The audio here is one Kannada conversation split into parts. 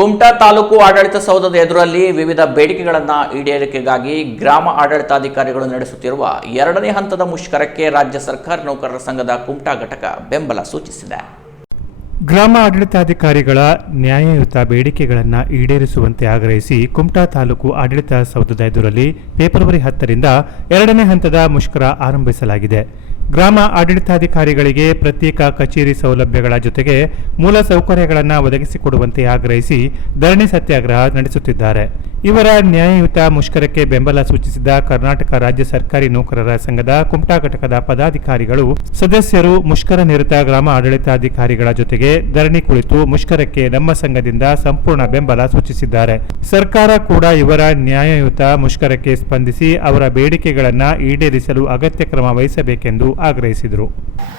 ಕುಮಟಾ ತಾಲೂಕು ಆಡಳಿತ ಸೌಧದ ಎದುರಲ್ಲಿ ವಿವಿಧ ಬೇಡಿಕೆಗಳನ್ನು ಈಡೇರಿಕೆಗಾಗಿ ಗ್ರಾಮ ಆಡಳಿತಾಧಿಕಾರಿಗಳು ನಡೆಸುತ್ತಿರುವ ಎರಡನೇ ಹಂತದ ಮುಷ್ಕರಕ್ಕೆ ರಾಜ್ಯ ಸರ್ಕಾರಿ ನೌಕರರ ಸಂಘದ ಕುಮಟಾ ಘಟಕ ಬೆಂಬಲ ಸೂಚಿಸಿದೆ. ಗ್ರಾಮ ಆಡಳಿತಾಧಿಕಾರಿಗಳ ನ್ಯಾಯಯುತ ಬೇಡಿಕೆಗಳನ್ನು ಈಡೇರಿಸುವಂತೆ ಆಗ್ರಹಿಸಿ ಕುಮಟಾ ತಾಲೂಕು ಆಡಳಿತ ಸೌಧದ ಎದುರಲ್ಲಿ ಫೆಬ್ರವರಿ ಹತ್ತರಿಂದ ಎರಡನೇ ಹಂತದ ಮುಷ್ಕರ ಆರಂಭಿಸಲಾಗಿದೆ. ಗ್ರಾಮ ಆಡಳಿತಾಧಿಕಾರಿಗಳಿಗೆ ಪ್ರತ್ಯೇಕ ಕಚೇರಿ ಸೌಲಭ್ಯಗಳ ಜೊತೆಗೆ ಮೂಲ ಸೌಕರ್ಯಗಳನ್ನು ಒದಗಿಸಿಕೊಡುವಂತೆ ಆಗ್ರಹಿಸಿ ಧರಣಿ ಸತ್ಯಾಗ್ರಹ ನಡೆಸುತ್ತಿದ್ದಾರೆ. ಇವರ ನ್ಯಾಯಯುತ ಮುಷ್ಕರಕ್ಕೆ ಬೆಂಬಲ ಸೂಚಿಸಿದ ಕರ್ನಾಟಕ ರಾಜ್ಯ ಸರ್ಕಾರಿ ನೌಕರರ ಸಂಘದ ಕುಮಟಾ ಘಟಕದ ಪದಾಧಿಕಾರಿಗಳು, ಸದಸ್ಯರು, ಮುಷ್ಕರ ನಿರತ ಗ್ರಾಮ ಆಡಳಿತಾಧಿಕಾರಿಗಳ ಜೊತೆಗೆ ಧರಣಿ ಕುಳಿತು ಮುಷ್ಕರಕ್ಕೆ ನಮ್ಮ ಸಂಘದಿಂದ ಸಂಪೂರ್ಣ ಬೆಂಬಲ ಸೂಚಿಸಿದ್ದಾರೆ. ಸರ್ಕಾರ ಕೂಡ ಇವರ ನ್ಯಾಯಯುತ ಮುಷ್ಕರಕ್ಕೆ ಸ್ಪಂದಿಸಿ ಅವರ ಬೇಡಿಕೆಗಳನ್ನು ಈಡೇರಿಸಲು ಅಗತ್ಯ ಕ್ರಮ ವಹಿಸಬೇಕೆಂದು ಆಗ್ರಹಿಸಿದರು.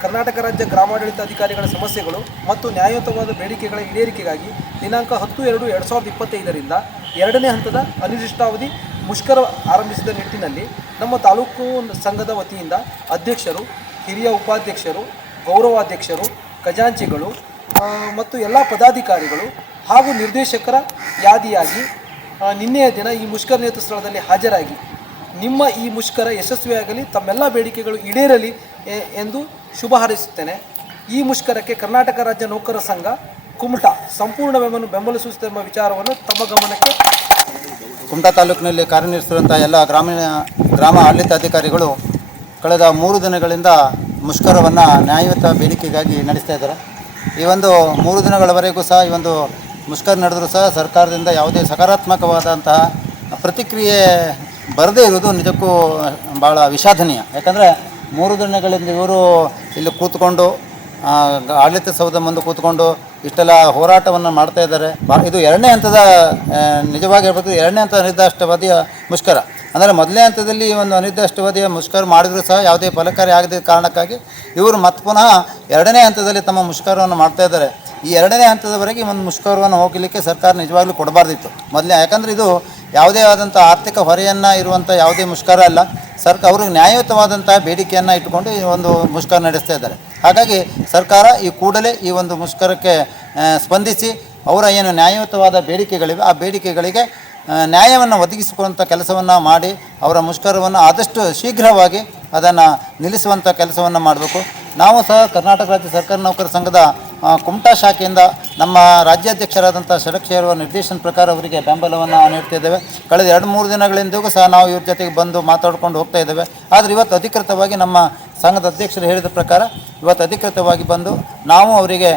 ಕರ್ನಾಟಕ ರಾಜ್ಯ ಗ್ರಾಮಾಡಳಿತಾಧಿಕಾರಿಗಳ ಸಮಸ್ಯೆಗಳು ಮತ್ತು ನ್ಯಾಯಯುತವಾದ ಬೇಡಿಕೆಗಳ ಈಡೇರಿಕೆಗಾಗಿ ದಿನಾಂಕ ಹತ್ತು ಎರಡು ಎರಡು ಸಾವಿರದ ಇಪ್ಪತ್ತೈದರಿಂದ ಎರಡನೇ ಹಂತದ ಅನಿರ್ದಿಷ್ಟಾವಧಿ ಮುಷ್ಕರ ಆರಂಭಿಸಿದ ನಿಟ್ಟಿನಲ್ಲಿ ನಮ್ಮ ತಾಲೂಕು ಸಂಘದ ವತಿಯಿಂದ ಅಧ್ಯಕ್ಷರು, ಹಿರಿಯ ಉಪಾಧ್ಯಕ್ಷರು, ಗೌರವಾಧ್ಯಕ್ಷರು, ಖಜಾಂಚಿಗಳು ಮತ್ತು ಎಲ್ಲ ಪದಾಧಿಕಾರಿಗಳು ಹಾಗೂ ನಿರ್ದೇಶಕರ ಯಾದಿಯಾಗಿ ನಿನ್ನೆಯ ದಿನ ಈ ಮುಷ್ಕರ ನೇತೃತ್ವ ಸ್ಥಳದಲ್ಲಿ ಹಾಜರಾಗಿ ನಿಮ್ಮ ಈ ಮುಷ್ಕರ ಯಶಸ್ವಿಯಾಗಲಿ, ತಮ್ಮೆಲ್ಲ ಬೇಡಿಕೆಗಳು ಈಡೇರಲಿ ಎಂದು ಶುಭ ಹಾರೈಸುತ್ತೇನೆ. ಈ ಮುಷ್ಕರಕ್ಕೆ ಕರ್ನಾಟಕ ರಾಜ್ಯ ನೌಕರರ ಸಂಘ ಕುಮಟಾ ಸಂಪೂರ್ಣ ಬೆಂಬಲ ಎಂಬ ವಿಚಾರವನ್ನು ತಮ್ಮ ಗಮನಕ್ಕೆ ಕುಮಟಾ ತಾಲೂಕಿನಲ್ಲಿ ಕಾರ್ಯನಿರ್ವಹಿಸಿರುವಂಥ ಎಲ್ಲ ಗ್ರಾಮೀಣ, ಗ್ರಾಮ ಆಡಳಿತಾಧಿಕಾರಿಗಳು ಕಳೆದ ಮೂರು ದಿನಗಳಿಂದ ಮುಷ್ಕರವನ್ನು ನ್ಯಾಯಯುತ ಬೇಡಿಕೆಗಾಗಿ ನಡೆಸ್ತಾ ಇದ್ದಾರೆ. ಈ ಒಂದು ಮೂರು ದಿನಗಳವರೆಗೂ ಸಹ ಈ ಒಂದು ಮುಷ್ಕರ ನಡೆದರೂ ಸಹ ಸರ್ಕಾರದಿಂದ ಯಾವುದೇ ಸಕಾರಾತ್ಮಕವಾದಂತಹ ಪ್ರತಿಕ್ರಿಯೆ ಬರದೇ ಇರುವುದು ನಿಜಕ್ಕೂ ಭಾಳ ವಿಷಾದನೀಯ. ಯಾಕಂದರೆ ಮೂರು ದಿನಗಳಿಂದ ಇವರು ಇಲ್ಲಿ ಕೂತ್ಕೊಂಡು ಆಡಳಿತ ಸೌಧ ಮುಂದೆ ಕೂತ್ಕೊಂಡು ಇಷ್ಟೆಲ್ಲ ಹೋರಾಟವನ್ನು ಮಾಡ್ತಾ ಇದ್ದಾರೆ. ಇದು ಎರಡನೇ ಹಂತದ ನಿಜವಾಗಿ ಹೇಳ್ಬೇಕು ಎರಡನೇ ಹಂತದ ಅನಿರ್ದಿಷ್ಟಾವಧಿಯ ಮುಷ್ಕರ. ಅಂದರೆ ಮೊದಲನೇ ಹಂತದಲ್ಲಿ ಈ ಒಂದು ಅನಿರ್ದಿಷ್ಟಾವಧಿಯ ಮುಷ್ಕರ ಮಾಡಿದರೂ ಸಹ ಯಾವುದೇ ಫಲಕಾರಿ ಆಗದ ಕಾರಣಕ್ಕಾಗಿ ಇವರು ಮತ್ತೆ ಪುನಃ ಎರಡನೇ ಹಂತದಲ್ಲಿ ತಮ್ಮ ಮುಷ್ಕರವನ್ನು ಮಾಡ್ತಾ ಇದ್ದಾರೆ. ಈ ಎರಡನೇ ಹಂತದವರೆಗೆ ಒಂದು ಮುಷ್ಕರವನ್ನು ಹೋಗಲಿಕ್ಕೆ ಸರ್ಕಾರ ನಿಜವಾಗ್ಲೂ ಕೊಡಬಾರ್ದಿತ್ತು. ಮೊದಲೇ ಯಾಕಂದರೆ ಇದು ಯಾವುದೇ ಆದಂಥ ಆರ್ಥಿಕ ಹೊರೆಯನ್ನು ಇರುವಂಥ ಯಾವುದೇ ಮುಷ್ಕರ ಅಲ್ಲ. ಸರ್ಕ, ಅವ್ರಿಗೆ ನ್ಯಾಯಯುತವಾದಂಥ ಬೇಡಿಕೆಯನ್ನು ಇಟ್ಟುಕೊಂಡು ಈ ಒಂದು ಮುಷ್ಕರ ನಡೆಸ್ತಾ ಇದ್ದಾರೆ. ಹಾಗಾಗಿ ಸರ್ಕಾರ ಈ ಕೂಡಲೇ ಈ ಒಂದು ಮುಷ್ಕರಕ್ಕೆ ಸ್ಪಂದಿಸಿ ಅವರ ಏನು ನ್ಯಾಯಯುತವಾದ ಬೇಡಿಕೆಗಳಿವೆ, ಆ ಬೇಡಿಕೆಗಳಿಗೆ ನ್ಯಾಯವನ್ನು ಒದಗಿಸಿಕೊಳ್ಳುವಂಥ ಕೆಲಸವನ್ನು ಮಾಡಿ ಅವರ ಮುಷ್ಕರವನ್ನು ಆದಷ್ಟು ಶೀಘ್ರವಾಗಿ ಅದನ್ನು ನಿಲ್ಲಿಸುವಂಥ ಕೆಲಸವನ್ನು ಮಾಡಬೇಕು. ನಾವು ಸಹ ಕರ್ನಾಟಕ ರಾಜ್ಯ ಸರ್ಕಾರಿ ನೌಕರ ಸಂಘದ ಕುಮಟಾ ಶಾಖೆಯಿಂದ ನಮ್ಮ ರಾಜ್ಯಾಧ್ಯಕ್ಷರಾದಂಥ ಶರತ್ ಶೇರ್ವ ನಿರ್ದೇಶನ ಪ್ರಕಾರ ಅವರಿಗೆ ಬೆಂಬಲವನ್ನು ನೀಡ್ತಿದ್ದೇವೆ ಕಳೆದ ಎರಡು, ಮೂರು ದಿನಗಳಿಂದೂ ಸಹ ನಾವು ಇವ್ರ ಜೊತೆಗೆ ಬಂದು ಮಾತಾಡ್ಕೊಂಡು ಹೋಗ್ತಾ ಇದ್ದೇವೆ. ಆದರೆ ಇವತ್ತು ಅಧಿಕೃತವಾಗಿ ನಮ್ಮ ಸಂಘದ ಅಧ್ಯಕ್ಷರು ಹೇಳಿದ ಪ್ರಕಾರ ಇವತ್ತು ಅಧಿಕೃತವಾಗಿ ಬಂದು ನಾವು ಅವರಿಗೆ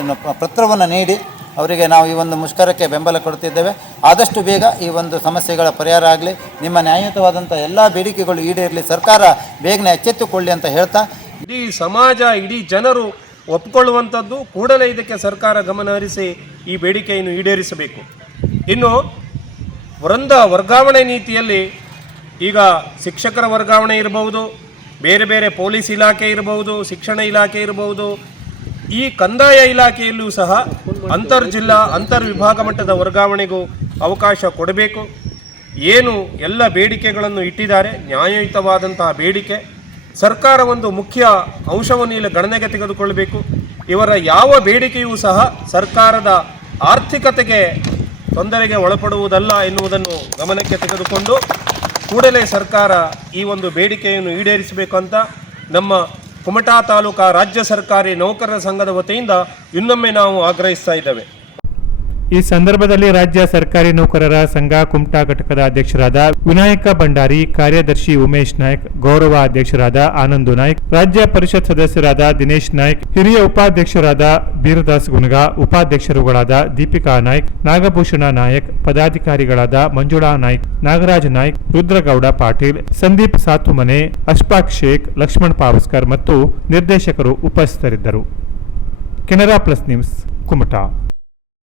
ಏನು ಪತ್ರವನ್ನು ನೀಡಿ ಅವರಿಗೆ ನಾವು ಈ ಒಂದು ಮುಷ್ಕರಕ್ಕೆ ಬೆಂಬಲ ಕೊಡ್ತಿದ್ದೇವೆ ಆದಷ್ಟು ಬೇಗ ಈ ಒಂದು ಸಮಸ್ಯೆಗಳ ಪರಿಹಾರ ಆಗಲಿ, ನಿಮ್ಮ ನ್ಯಾಯಯುತವಾದಂಥ ಎಲ್ಲ ಬೇಡಿಕೆಗಳು ಈಡೇರಲಿ, ಸರ್ಕಾರ ಬೇಗನೆ ಎಚ್ಚೆತ್ತುಕೊಳ್ಳಿ ಅಂತ ಹೇಳ್ತಾ ಇಡೀ ಸಮಾಜ, ಇಡೀ ಜನರು ಒಪ್ಪಿಕೊಳ್ಳುವಂಥದ್ದು ಕೂಡಲೇ ಇದಕ್ಕೆ ಸರ್ಕಾರ ಗಮನ ಹರಿಸಿ ಈ ಬೇಡಿಕೆಯನ್ನು ಈಡೇರಿಸಬೇಕು. ಇನ್ನು ವೃಂದ ವರ್ಗಾವಣೆ ನೀತಿಯಲ್ಲಿ ಈಗ ಶಿಕ್ಷಕರ ವರ್ಗಾವಣೆ ಇರಬಹುದು, ಬೇರೆ ಬೇರೆ ಪೊಲೀಸ್ ಇಲಾಖೆ ಇರಬಹುದು, ಶಿಕ್ಷಣ ಇಲಾಖೆ ಇರಬಹುದು, ಈ ಕಂದಾಯ ಇಲಾಖೆಯಲ್ಲೂ ಸಹ ಅಂತರ್ ಜಿಲ್ಲಾ ಅಂತರ್ ವಿಭಾಗ ಮಟ್ಟದ ವರ್ಗಾವಣೆಗೂ ಅವಕಾಶ ಕೊಡಬೇಕು. ಏನು ಎಲ್ಲ ಬೇಡಿಕೆಗಳನ್ನು ಇಟ್ಟಿದ್ದಾರೆ, ನ್ಯಾಯಯುತವಾದಂತಹ ಬೇಡಿಕೆ. ಸರ್ಕಾರ ಒಂದು ಮುಖ್ಯ ಅಂಶವನ್ನು ಇಲ್ಲಿ ಗಣನೆಗೆ ತೆಗೆದುಕೊಳ್ಳಬೇಕು. ಇವರ ಯಾವ ಬೇಡಿಕೆಯೂ ಸಹ ಸರ್ಕಾರದ ಆರ್ಥಿಕತೆಗೆ ತೊಂದರೆಗೆ ಒಳಪಡುವುದಲ್ಲ ಎನ್ನುವುದನ್ನು ಗಮನಕ್ಕೆ ತೆಗೆದುಕೊಂಡು ಕೂಡಲೇ ಸರ್ಕಾರ ಈ ಒಂದು ಬೇಡಿಕೆಯನ್ನು ಈಡೇರಿಸಬೇಕು ಅಂತ ನಮ್ಮ ಕುಮಟಾ ತಾಲೂಕಾ ರಾಜ್ಯ ಸರ್ಕಾರಿ ನೌಕರರ ಸಂಘದ ವತಿಯಿಂದ ಇನ್ನೊಮ್ಮೆ ನಾವು ಆಗ್ರಹಿಸ್ತಾ ಇದ್ದೇವೆ. ಈ ಸಂದರ್ಭದಲ್ಲಿ ರಾಜ್ಯ ಸರ್ಕಾರಿ ನೌಕರರ ಸಂಘ ಕುಮಟಾ ಘಟಕದ ಅಧ್ಯಕ್ಷರಾದ ವಿನಾಯಕ ಭಂಡಾರಿ, ಕಾರ್ಯದರ್ಶಿ ಉಮೇಶ್ ನಾಯ್ಕ್, ಗೌರವ ಅಧ್ಯಕ್ಷರಾದ ಆನಂದು ನಾಯ್ಕ್, ರಾಜ್ಯ ಪರಿಷತ್ ಸದಸ್ಯರಾದ ದಿನೇಶ್ ನಾಯ್ಕ್, ಹಿರಿಯ ಉಪಾಧ್ಯಕ್ಷರಾದ ಬೀರದಾಸ್ ಗುಣಗ, ಉಪಾಧ್ಯಕ್ಷರುಗಳಾದ ದೀಪಿಕಾ ನಾಯ್ಕ್, ನಾಗಭೂಷಣ ನಾಯಕ್, ಪದಾಧಿಕಾರಿಗಳಾದ ಮಂಜುಳಾ ನಾಯ್ಕ್, ನಾಗರಾಜ್ ನಾಯ್ಕ್, ರುದ್ರಗೌಡ ಪಾಟೀಲ್, ಸಂದೀಪ್ ಸಾತುಮನೆ, ಅಶ್ಫಾಕ್ ಶೇಖ್, ಲಕ್ಷ್ಮಣ್ ಪಾವಸ್ಕರ್ ಮತ್ತು ನಿರ್ದೇಶಕರು ಉಪಸ್ಥಿತರಿದ್ದರು. Canara plus news, Kumta.